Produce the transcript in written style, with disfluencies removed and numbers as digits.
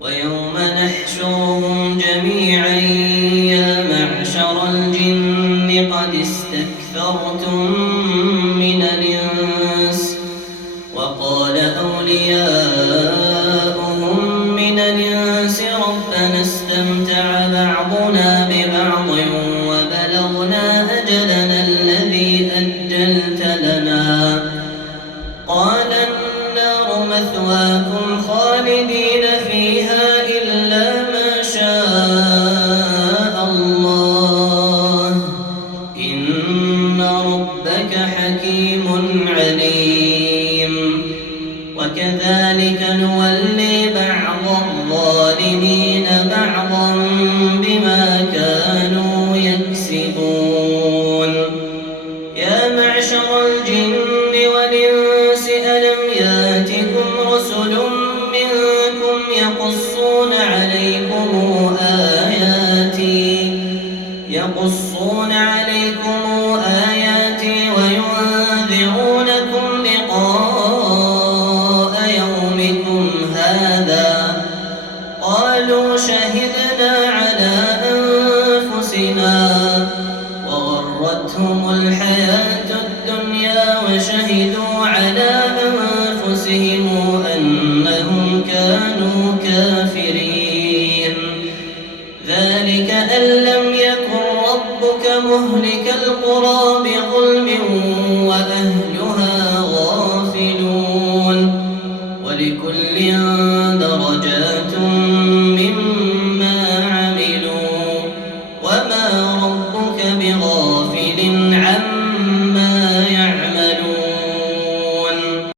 ويوم نحشرهم جميعا يا معشر الجن قد استكثرتم من الإنس وقال أولياؤهم من الإنس ربنا استمتع بعضنا ببعض وبلغنا أجلنا الذي أجلت لنا قال النار مثواكم خالدين فيها إلا ما شاء الله إن ربك حكيم عليم وكذلك نولي بعض الظالمين بعضا بما كانوا يكسبون يا معشر الجن والإنس ألم ياتكم رسل منكم يقصون عليكم آياتي وينذرونكم لقاء يومكم هذا قالوا شهدنا على أنفسنا وغرتهم الحياة الدنيا وشهدوا على أنفسهم أن